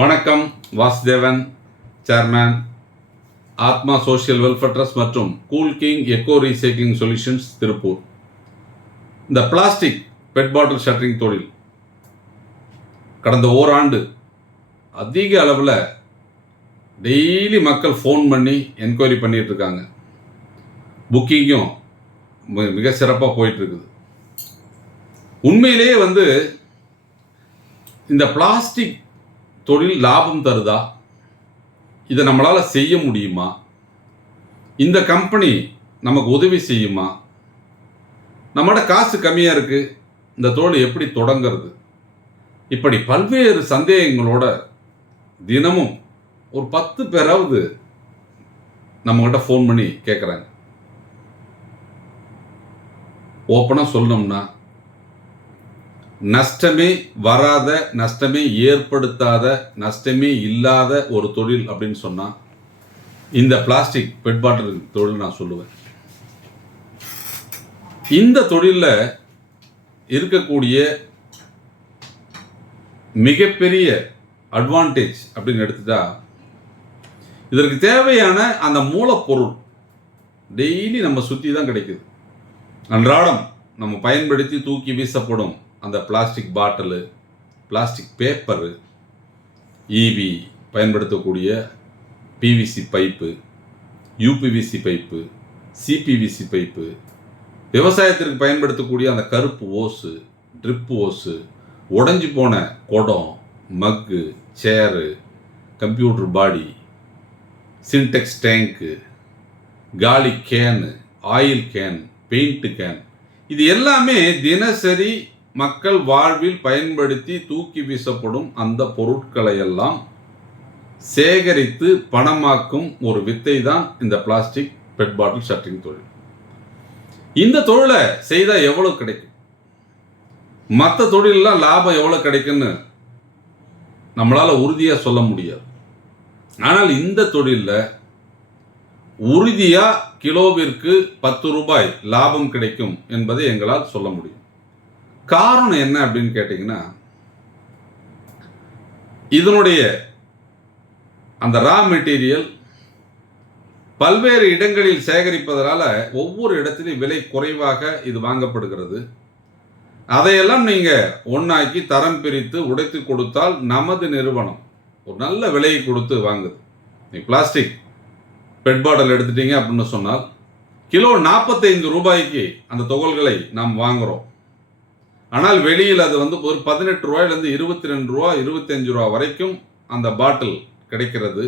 வணக்கம் Vasudevan chairman Atma social welfare trust மற்றும் cool king eco recycling solutions Tiruppur. இந்த plastic bed பாட்டில் shuttering தொழில் கடந்த ஓராண்டு அதிக அளவில் டெய்லி மக்கள் ஃபோன் பண்ணி என்கொயரி பண்ணிகிட்ருக்காங்க இருக்காங்க. புக்கிங்கும் மிக சிறப்பாக போயிட்டுருக்குது. உண்மையிலேயே வந்து இந்த பிளாஸ்டிக் தொழில் லாபம் தருதா? இதை நம்மளால் செய்ய முடியுமா? இந்த கம்பெனி நமக்கு உதவி செய்யுமா? நம்மளோட காசு கம்மியாக இருக்குது இந்த தொழில் எப்படி தொடங்கிறது? இப்படி பல்வேறு சந்தேகங்களோட தினமும் ஒரு பத்து பேராவது நம்மகிட்ட ஃபோன் பண்ணி கேட்குறாங்க ஓப்பனாக சொல்லணும்னா நஷ்டமே வராத நஷ்டமே ஏற்படுத்தாத நஷ்டமே இல்லாத ஒரு தொழில் அப்படின்னு சொன்னால் இந்த பிளாஸ்டிக் பெட் பாட்டில் தொழில் நான் சொல்லுவேன். இந்த தொழிலில் இருக்கக்கூடிய மிகப்பெரிய அட்வான்டேஜ் அப்படின்னு எடுத்துட்டா இதற்கு தேவையான அந்த மூலப்பொருள் டெய்லி நம்ம சுற்றி தான் கிடைக்குது. அன்றாடம் நம்ம பயன்படுத்தி தூக்கி வீசப்படும் அந்த பிளாஸ்டிக் பாட்டிலு பிளாஸ்டிக் பேப்பரு ஈவி பயன்படுத்தக்கூடிய PVC pipe UPVC pipe CPVC pipe விவசாயத்திற்கு பயன்படுத்தக்கூடிய அந்த கருப்பு ஓஸு ட்ரிப்பு ஓஸு உடஞ்சி போன குடம் மக்கு சேரு கம்ப்யூட்டர் பாடி சின்டெக்ஸ் டேங்க்கு காலி can oil can paint can இது எல்லாமே தினசரி மக்கள் வாழ்வில் பயன்படுத்தி தூக்கி வீசப்படும் அந்த பொருட்களையெல்லாம் சேகரித்து பணமாக்கும் ஒரு வித்தை தான் இந்த பிளாஸ்டிக் பெட் பாட்டில் ஷட்டிங் தொழில். இந்த தொழிலை செய்தால் எவ்வளோ கிடைக்கும்? மற்ற தொழிலெலாம் லாபம் எவ்வளோ கிடைக்குன்னு நம்மளால் உறுதியாக சொல்ல முடியாது. ஆனால் இந்த தொழிலில் உறுதியாக கிலோவிற்கு பத்து ரூபாய் லாபம் கிடைக்கும் என்பதை எங்களால் சொல்ல முடியும். காரணம் என்ன அப்படின்னு கேட்டிங்கன்னா இதனுடைய அந்த ரா மெட்டீரியல் பல்வேறு இடங்களில் சேகரிப்பதனால ஒவ்வொரு இடத்துலையும் விலை குறைவாக இது வாங்கப்படுகிறது. அதையெல்லாம் நீங்கள் ஒன்றாக்கி தரம் பிரித்து உடைத்து கொடுத்தால் நமது நிறுவனம் ஒரு நல்ல விலையை கொடுத்து வாங்குது. நீ பிளாஸ்டிக் பெட் பாட்டில் எடுத்துட்டீங்க அப்படின்னு சொன்னால் கிலோ நாற்பத்தைந்து ரூபாய்க்கு அந்த துகள்களை நாம் வாங்குறோம். ஆனால் வெளியில் அது வந்து ஒரு பதினெட்டு ரூபாயிலேருந்து இருபத்தி ரெண்டு ரூபா இருபத்தஞ்சு ரூபா வரைக்கும் அந்த பாட்டில் கிடைக்கிறது.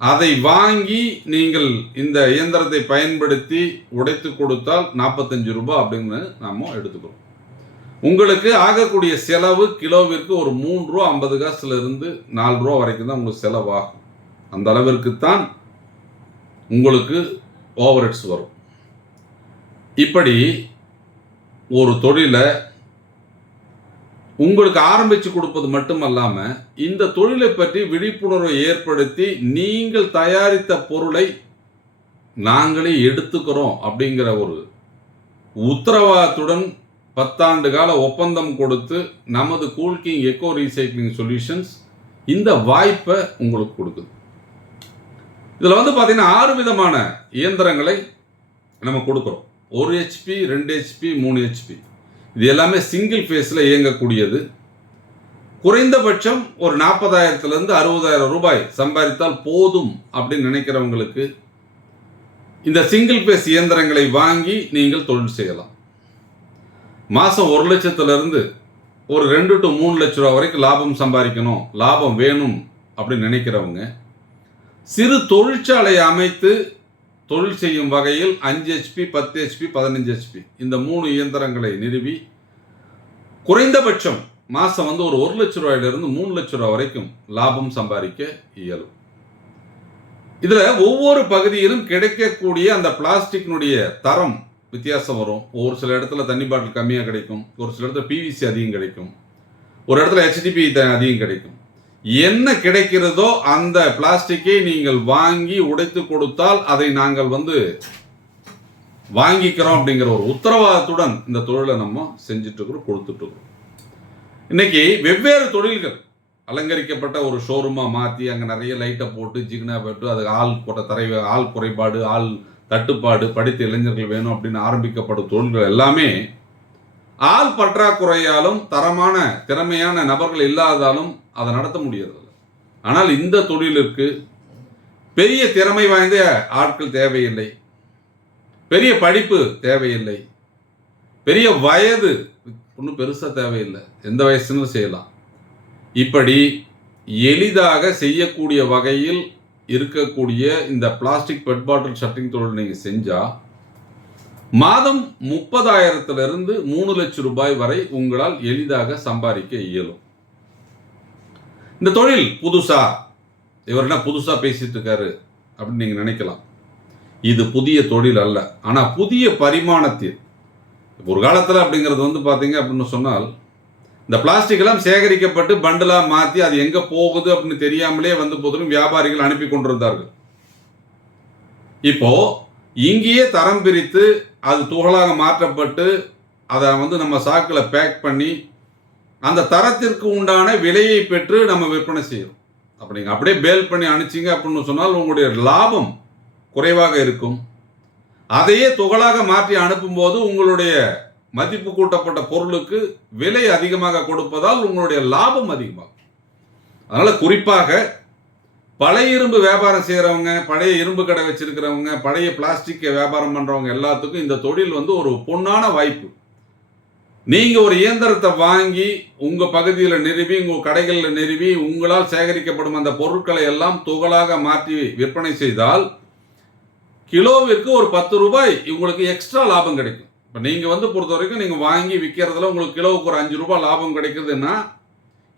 அதை வாங்கி நீங்கள் இந்த இயந்திரத்தை பயன்படுத்தி உடைத்து கொடுத்தால் நாற்பத்தஞ்சு ரூபாய் அப்படின்னு நாம எடுத்துக்கிறோம். உங்களுக்கு ஆகக்கூடிய செலவு கிலோவிற்கு ஒரு மூணு ரூபா ஐம்பது காசுலேருந்து நாலு ரூபா வரைக்கும் தான் உங்களுக்கு செலவாகும். அந்த அளவிற்கு தான் உங்களுக்கு ஓவர் ஹெட்ஸ் வரும். இப்படி ஒரு தொழிலை உங்களுக்கு ஆரம்பித்து கொடுப்பது மட்டுமல்லாமல் இந்த தொழிலை பற்றி விழிப்புணர்வை ஏற்படுத்தி நீங்கள் தயாரித்த பொருளை நாங்களே எடுத்துக்கிறோம் அப்படிங்கிற ஒரு உத்தரவாதத்துடன் பத்தாண்டு கால ஒப்பந்தம் கொடுத்து நமது கூல்கிங் எக்கோ ரீசைக்ளிங் சொல்யூஷன்ஸ் இந்த வாய்ப்பை உங்களுக்கு கொடுக்குது. இதில் வந்து பார்த்திங்கன்னா ஆறு விதமான இயந்திரங்களை நம்ம கொடுக்குறோம். ஒரு ஹெச்பி ரெண்டு ஹெச்பி மூணு ஹெச்பி இது எல்லாமே சிங்கிள் ஃபேஸில் இயங்கக்கூடியது. குறைந்தபட்சம் ஒரு நாற்பதாயிரத்துலேருந்து அறுபதாயிரம் ரூபாய் சம்பாதித்தால் போதும் அப்படின்னு நினைக்கிறவங்களுக்கு இந்த சிங்கிள் ஃபேஸ் இயந்திரங்களை வாங்கி நீங்கள் தொழில் செய்யலாம். மாதம் ஒரு லட்சத்துலேருந்து ஒரு ரெண்டு டு மூணு லட்ச ரூபா வரைக்கும் லாபம் சம்பாதிக்கணும். லாபம் வேணும் அப்படின்னு நினைக்கிறவங்க சிறு தொழிற்சாலை அமைத்து தொழில் செய்யும் வகையில் அஞ்சு ஹெச்பி பத்து ஹெச்பி பதினஞ்சு ஹெச்பி இந்த மூணு இயந்திரங்களை நிறுவி குறைந்தபட்சம் மாதம் வந்து ஒரு ஒரு லட்ச ரூபாயிலிருந்து மூணு லட்ச ரூபா வரைக்கும் லாபம் சம்பாதிக்க இயலும். இதில் ஒவ்வொரு பகுதியிலும் கிடைக்கக்கூடிய அந்த பிளாஸ்டிக்னுடைய தரம் வித்தியாசம் வரும். ஒரு சில இடத்துல தண்ணி பாட்டில் கம்மியாக கிடைக்கும் ஒரு சில இடத்துல பிவிசி அதிகம் கிடைக்கும் ஒரு இடத்துல ஹெச்டிபி அதிகம் கிடைக்கும். என்ன கிடைக்கிறதோ அந்த பிளாஸ்டிக்கை நீங்கள் வாங்கி உடைத்து கொடுத்தால் அதை நாங்கள் வந்து வாங்கிக்கிறோம் அப்படிங்கிற ஒரு உத்தரவாதத்துடன் இந்த தொழிலை நம்ம செஞ்சுட்டு இருக்கிறோம் கொடுத்துட்டு இருக்கிறோம் இன்னைக்கு வெவ்வேறு தொழில்கள் அலங்கரிக்கப்பட்ட ஒரு ஷோரூமாக மாற்றி அங்கே நிறைய லைட்டை போட்டு ஜிக்னா போட்டு அதுக்கு ஆள் குறை தரை ஆள் குறைபாடு ஆள் தட்டுப்பாடு படித்த இளைஞர்கள் வேணும் அப்படின்னு ஆரம்பிக்கப்படும் தொழில்கள் எல்லாமே ஆள் பற்றாக்குறையாலும் தரமான திறமையான நபர்கள் இல்லாததாலும் அதை நடத்த முடியறதில்ல ஆனால் இந்த தொழிலிற்கு பெரிய திறமை வாய்ந்த ஆட்கள் தேவையில்லை. பெரிய படிப்பு தேவையில்லை. பெரிய வயது ஒன்றும் பெருசாக தேவையில்லை. எந்த வயசுன்னு செய்யலாம். இப்படி எளிதாக செய்யக்கூடிய வகையில் இருக்கக்கூடிய இந்த பிளாஸ்டிக் பெட் பாட்டில் ஷட்டிங் தொழில் நீங்கள் செஞ்சால் மாதம் முப்பதாயிரத்திலிருந்து மூணு லட்சம் ரூபாய் வரை உங்களால் எளிதாக சம்பாதிக்க இயலும். இந்த தொழில் புதுசா? இவர் என்ன புதுசா பேசிட்டு இருக்காரு அப்படின்னு நீங்க நினைக்கலாம். இது புதிய தொழில் அல்ல. ஆனா புதிய பரிமாணத்தில் ஒரு காலத்தில் அப்படிங்கிறது வந்து பாத்தீங்க அப்படின்னு சொன்னால் இந்த பிளாஸ்டிக் எல்லாம் சேகரிக்கப்பட்டு பண்டலா மாத்தி அது எங்க போகுது அப்படின்னு தெரியாமலே வந்து போதிலும் வியாபாரிகள் அனுப்பி கொண்டிருந்தார்கள். இப்போ இங்கேயே தரம் பிரித்து அது துகளாக மாற்றப்பட்டு அதை வந்து நம்ம சாக்கில் பேக் பண்ணி அந்த தரத்திற்கு உண்டான விலையை பெற்று நம்ம விற்பனை செய்யறோம். அப்போ நீங்கள் அப்படியே பேல் பண்ணி அனுப்பிச்சிங்க அப்படின்னு சொன்னால் உங்களுடைய லாபம் குறைவாக இருக்கும். அதையே துகளாக மாற்றி அனுப்பும்போது உங்களுடைய மதிப்பு கூட்டப்பட்ட பொருளுக்கு விலை அதிகமாக கொடுப்பதால் உங்களுடைய லாபம் அதிகமாகும். அதனால் குறிப்பாக பழைய இரும்பு வியாபாரம் செய்கிறவங்க பழைய இரும்பு கடை வச்சிருக்கிறவங்க பழைய பிளாஸ்டிக் வியாபாரம் பண்ணுறவங்க எல்லாத்துக்கும் இந்த தொழில் வந்து ஒரு பொன்னான வாய்ப்பு. நீங்கள் ஒரு இயந்திரத்தை வாங்கி உங்கள் பகுதியில் நிறுவி உங்கள் கடைகளில் நிறுவி உங்களால் சேகரிக்கப்படும் அந்த பொருட்களை எல்லாம் துகளாக மாற்றி விற்பனை செய்தால் கிலோவிற்கு ஒரு பத்து ரூபாய் உங்களுக்கு எக்ஸ்ட்ரா லாபம் கிடைக்கும். இப்போ நீங்கள் வந்து பொறுத்த வரைக்கும் நீங்கள் வாங்கி விற்கிறதுல உங்களுக்கு கிலோவுக்கு ஒரு அஞ்சு ரூபாய் லாபம் கிடைக்குதுன்னா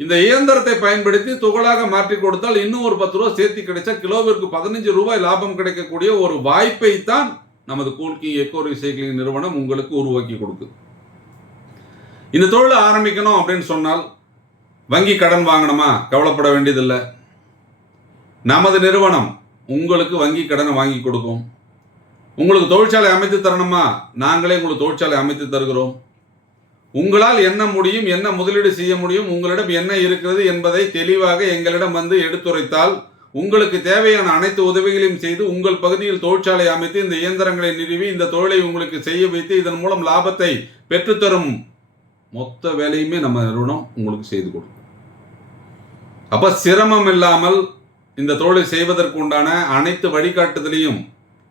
இந்த இயந்திரத்தை பயன்படுத்தி துகளாக மாற்றி கொடுத்தால் இன்னும் ஒரு பத்து ரூபா சேர்த்து கிடைச்சா கிலோவிற்கு பதினஞ்சு ரூபாய் லாபம் கிடைக்கக்கூடிய ஒரு வாய்ப்பை தான் நமது கூல்கி எக்கோ ரீசைக்ளிங் நிறுவனம் உங்களுக்கு உருவாக்கி கொடுக்குது. இந்த தொழிலை ஆரம்பிக்கணும் அப்படின்னு சொன்னால் வங்கி கடன் வாங்கணுமா? கவலைப்பட வேண்டியதில்லை. நமது நிறுவனம் உங்களுக்கு வங்கி கடனை வாங்கி கொடுக்கும். உங்களுக்கு தொழிற்சாலை அமைத்து தரணுமா? நாங்களே உங்களுக்கு தொழிற்சாலை அமைத்து தருகிறோம். உங்களால் என்ன முடியும் என்ன முதலீடு செய்ய முடியும் உங்களிடம் என்ன இருக்கிறது என்பதை தெளிவாக எங்களிடம் வந்து எடுத்துரைத்தால் உங்களுக்கு தேவையான அனைத்து உதவிகளையும் செய்து உங்கள் பகுதியில் தொழிற்சாலை அமைத்து இந்த இயந்திரங்களை நிறுவி இந்த தொழிலை உங்களுக்கு செய்ய வைத்து இதன் மூலம் லாபத்தை பெற்றுத்தரும் மொத்த வேலையுமே நம்ம நிறுவனம் உங்களுக்கு செய்து கொடுக்கும். அப்ப சிரமம் இல்லாமல் இந்த தொழிலை செய்வதற்கு உண்டான அனைத்து வழிகாட்டுதலையும்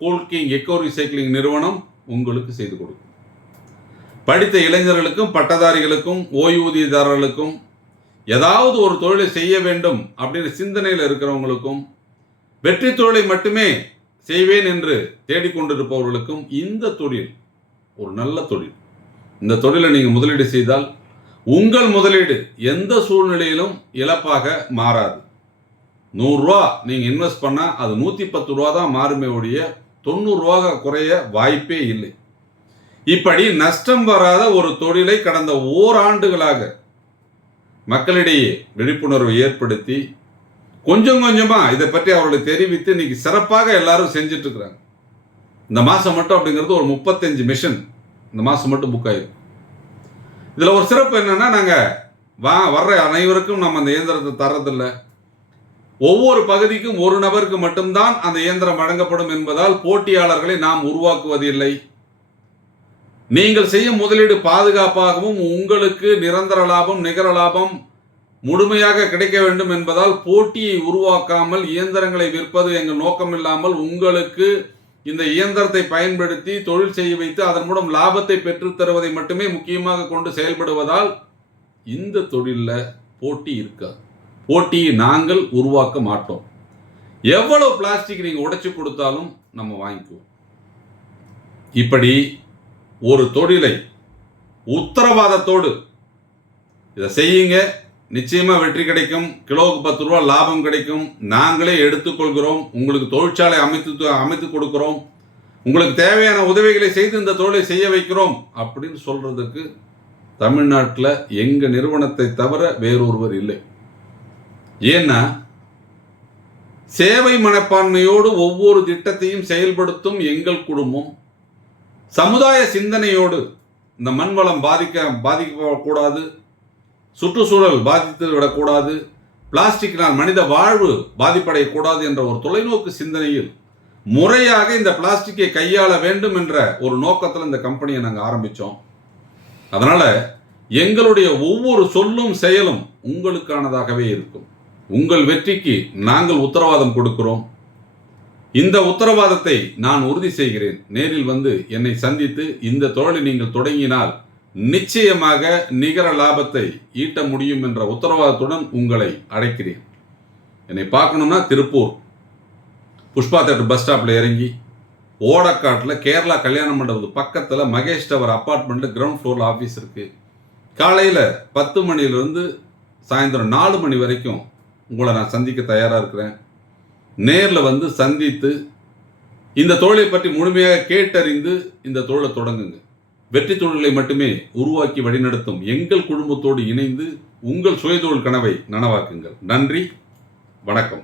கூல்கிங் எக்கோ ரீசைக்கிளிங் நிறுவனம் உங்களுக்கு செய்து கொடுக்கும். படித்த இளைஞர்களுக்கும் பட்டதாரிகளுக்கும் ஓய்வூதியதாரர்களுக்கும் ஏதாவது ஒரு தொழிலை செய்ய வேண்டும் அப்படின்ற சிந்தனையில் இருக்கிறவங்களுக்கும் வெற்றி தொழிலை மட்டுமே செய்வேன் என்று தேடிக்கொண்டிருப்பவர்களுக்கும் இந்த தொழில் ஒரு நல்ல தொழில். இந்த தொழிலை நீங்கள் முதலீடு செய்தால் உங்கள் முதலீடு எந்த சூழ்நிலையிலும் இழப்பாக மாறாது. நூறுரூவா நீங்கள் இன்வெஸ்ட் பண்ணால் அது நூற்றி பத்து ரூபா தான் மாறுமே ஒழிய தொண்ணூறுரூவா குறைய வாய்ப்பே இல்லை. இப்படி நஷ்டம் வராத ஒரு தொழிலை கடந்த ஓராண்டுகளாக மக்களிடையே விழிப்புணர்வை ஏற்படுத்தி கொஞ்சம் கொஞ்சமாக இதை பற்றி அவர்களுக்கு தெரிவித்து இன்னைக்கு சிறப்பாக எல்லாரும் செஞ்சுட்டு இருக்கிறாங்க இந்த மாதம் மட்டும் அப்படிங்கிறது ஒரு முப்பத்தஞ்சு மிஷன் இந்த மாதம் மட்டும் புக் ஆயிருக்கு. இதில் ஒரு சிறப்பு என்னன்னா நாங்கள் வா வர்ற அனைவருக்கும் நம்ம அந்த இயந்திரத்தை தர்றதில்லை. ஒவ்வொரு பகுதிக்கும் ஒரு நபருக்கு மட்டும்தான் அந்த இயந்திரம் வழங்கப்படும் என்பதால் போட்டியாளர்களை நாம் உருவாக்குவதில்லை. நீங்கள் செய்யும் முதலீடு பாதுகாப்பாகவும் உங்களுக்கு நிரந்தர லாபம் நிகர லாபம் முழுமையாக கிடைக்க வேண்டும் என்பதால் போட்டியை உருவாக்காமல் இயந்திரங்களை விற்பது எங்கள் நோக்கம் இல்லாமல் உங்களுக்கு இந்த இயந்திரத்தை பயன்படுத்தி தொழில் செய்ய வைத்து அதன் மூலம் லாபத்தை பெற்றுத் தருவதை மட்டுமே முக்கியமாக கொண்டு செயல்படுவதால் இந்த தொழிலில் போட்டி இருக்காது போட்டியை நாங்கள் உருவாக்க மாட்டோம். எவ்வளவு பிளாஸ்டிக் நீங்கள் உடைச்சு கொடுத்தாலும் நம்ம வாங்கிக்குவோம். இப்படி ஒரு தொழிலை உத்தரவாதத்தோடு இதை செய்யுங்க. நிச்சயமாக வெற்றி கிடைக்கும். கிலோவுக்கு பத்து ரூபா லாபம் கிடைக்கும். நாங்களே எடுத்துக்கொள்கிறோம். உங்களுக்கு தொழிற்சாலை அமைத்து அமைத்து கொடுக்குறோம். உங்களுக்கு தேவையான உதவிகளை செய்து இந்த தொழிலை செய்ய வைக்கிறோம் அப்படின்னு சொல்றதுக்கு தமிழ்நாட்டில் எங்கள் நிறுவனத்தை தவிர வேறொருவர் இல்லை. ஏன்னா சேவை மனப்பான்மையோடு ஒவ்வொரு திட்டத்தையும் செயல்படுத்தும் எங்கள் குடும்பம் சமுதாய சிந்தனையோடு இந்த மண்வளம் பாதிக்க பாதிக்கக்கூடாது சுற்றுச்சூழல் பாதித்து விடக்கூடாது. பிளாஸ்டிக்கினால் மனித வாழ்வு பாதிப்படையக்கூடாது என்ற ஒரு தொலைநோக்கு சிந்தனையில் முறையாக இந்த பிளாஸ்டிக்கை கையாள வேண்டும் என்ற ஒரு நோக்கத்தில் இந்த கம்பெனியை நாங்கள் ஆரம்பித்தோம் அதனால் எங்களுடைய ஒவ்வொரு சொல்லும் செயலும் உங்களுக்கானதாகவே இருக்கும். உங்கள் வெற்றிக்கு நாங்கள் உத்தரவாதம் கொடுக்கிறோம். இந்த உத்தரவாதத்தை நான் உறுதி செய்கிறேன். நேரில் வந்து என்னை சந்தித்து இந்த தொழிலை நீங்கள் தொடங்கினால் நிச்சயமாக நிகர லாபத்தை ஈட்ட முடியும் என்ற உத்தரவாதத்துடன் உங்களை அழைக்கிறேன். என்னை பார்க்கணும்னா திருப்பூர். புஷ்பா தேட்டர் பஸ் ஸ்டாப்பில் இறங்கி ஓடக்காட்டில் கேரளா கல்யாண மண்டபத்து பக்கத்தில் மகேஷ் டவர் அப்பார்ட்மெண்ட்டில் கிரவுண்ட் ஃப்ளோரில் ஆஃபீஸ் இருக்குது காலையில் பத்து மணிலிருந்து சாயந்தரம் நாலு மணி வரைக்கும் உங்களை நான் சந்திக்க தயாராக இருக்கிறேன். நேரில் வந்து சந்தித்து இந்த தொழிலை பற்றி முழுமையாக கேட்டறிந்து இந்த தொழிலை தொடங்குங்க. வெற்றி தொழிலை மட்டுமே உருவாக்கி வழிநடத்தும் எங்கள் குடும்பத்தோடு இணைந்து உங்கள் சுயதொழில் கனவை நனவாக்குங்கள். நன்றி வணக்கம்.